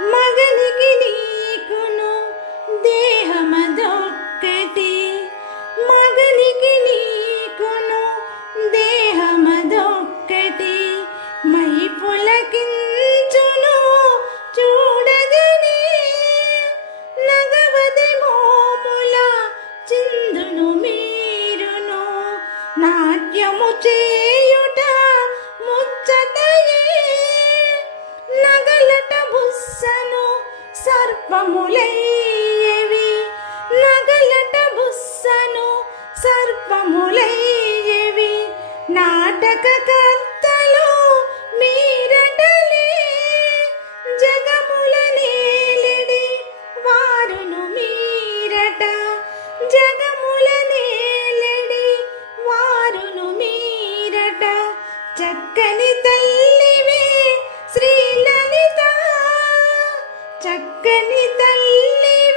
மகனுக்கு நீ సర్పములయ్యవి నగలట బుస్సను సర్పములయ్యవి నాటకకర్తలు మీరటలే. జగముల నేలిడి వారును మీరట. జగముల నేలిడి వారును మీరట. చక్కని తల్లి చక్కని తల్లి